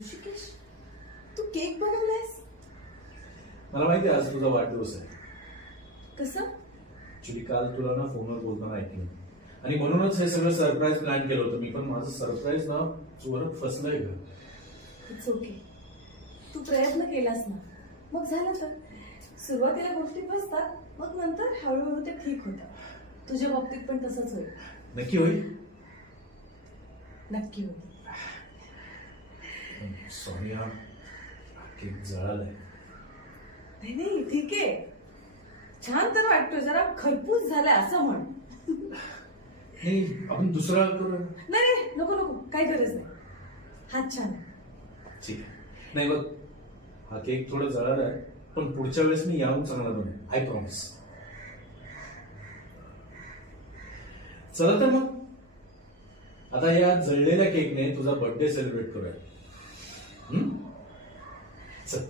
ऋषिकेश, तू cake बनवलायस? मला माहिती आहे आज तुझा वाढदिवस आहे. कसं? ऍक्च्युली काल तुला ना फोनवर बोलताना ऐकलं आणि म्हणूनच हे सगळं सरप्राईज प्लॅन केलं होतं मी. पण माझं सरप्राईज ना चोरात फसलंय ग. It's okay. तू प्रयत्न केलास ना, मग झालं तर. सुरुवातीला गोष्टी फसतात, मग नंतर हळूहळू ते ठीक होतात. तुझ्या बाबतीत पण तसंच होईल. नक्की होईल. नक्की होईल. सॉरी हा केक जळालाय. नाही नाही, ठीक आहे. छान तर वाटतोय, जरा खरपूस झालाय असं म्हण. नाही आपण दुसरा करू. नाही नाही, नको नको, काही गरज नाही. हात छान आहे. ठीक आहे. नाही बघ, हा केक थोडा जळालाय, पण पुढच्या वेळेस मी याहून चांगला बनवेन. I promise. चला तर मग आता या जळलेल्या केकने तुझा बर्थडे सेलिब्रेट करूया. चल.